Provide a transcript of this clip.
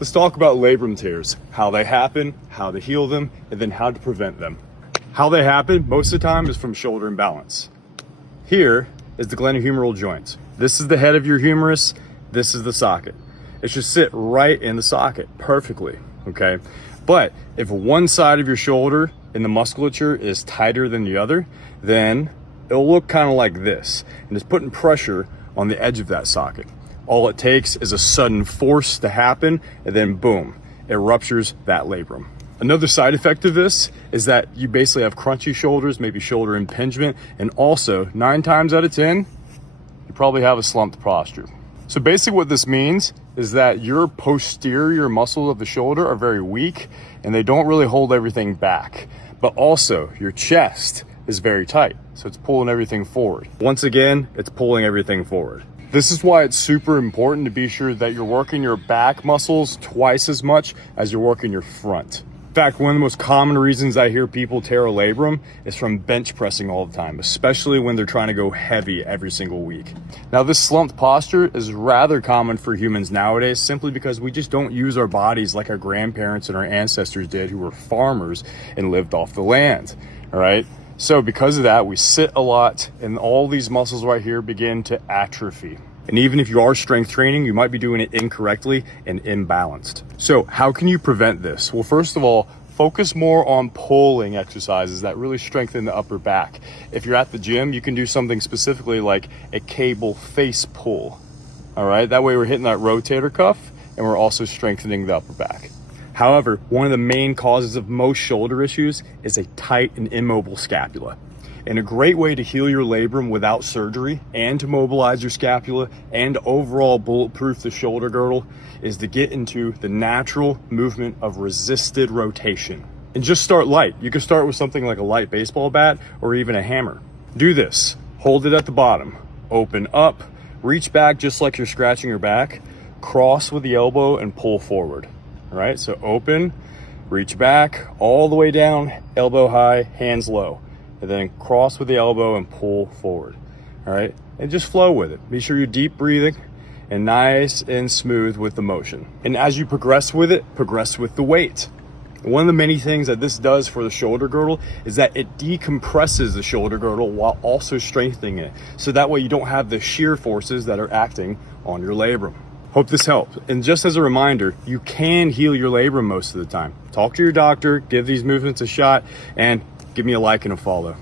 Let's talk about labrum tears, how they happen, how to heal them, and then how to prevent them. How they happen most of the time is from shoulder imbalance. Here is the glenohumeral joint. This is the head of your humerus. This is the socket. It should sit right in the socket perfectly, okay? But if one side of your shoulder and the musculature is tighter than the other, then it'll look kind of like this, and it's putting pressure on the edge of that socket. All it takes is a sudden force to happen, and then boom, it ruptures that labrum. Another side effect of this is that you basically have crunchy shoulders, maybe shoulder impingement, and also 9 times out of 10, you probably have a slumped posture. So basically what this means is that your posterior muscles of the shoulder are very weak and they don't really hold everything back. But also your chest is very tight, so it's pulling everything forward. Once again, it's pulling everything forward. This is why it's super important to be sure that you're working your back muscles twice as much as you're working your front. In fact, one of the most common reasons I hear people tear a labrum is from bench pressing all the time, especially when they're trying to go heavy every single week. Now, this slumped posture is rather common for humans nowadays simply because we just don't use our bodies like our grandparents and our ancestors did, who were farmers and lived off the land, all right? So because of that, we sit a lot and all these muscles right here begin to atrophy. And even if you are strength training, you might be doing it incorrectly and imbalanced. So how can you prevent this? Well, first of all, focus more on pulling exercises that really strengthen the upper back. If you're at the gym, you can do something specifically like a cable face pull. All right, that way we're hitting that rotator cuff and we're also strengthening the upper back. However, one of the main causes of most shoulder issues is a tight and immobile scapula. And a great way to heal your labrum without surgery and to mobilize your scapula and overall bulletproof the shoulder girdle is to get into the natural movement of resisted rotation. And just start light. You can start with something like a light baseball bat or even a hammer. Do this. Hold it at the bottom. Open up. Reach back just like you're scratching your back. Cross with the elbow and pull forward. All right, so open, reach back, all the way down, elbow high, hands low. And then cross with the elbow and pull forward. All right, and just flow with it. Be sure you're deep breathing and nice and smooth with the motion. And as you progress with it, progress with the weight. One of the many things that this does for the shoulder girdle is that it decompresses the shoulder girdle while also strengthening it. So that way you don't have the shear forces that are acting on your labrum. Hope this helped. And just as a reminder, you can heal your labrum most of the time. Talk to your doctor, give these movements a shot, and give me a like and a follow.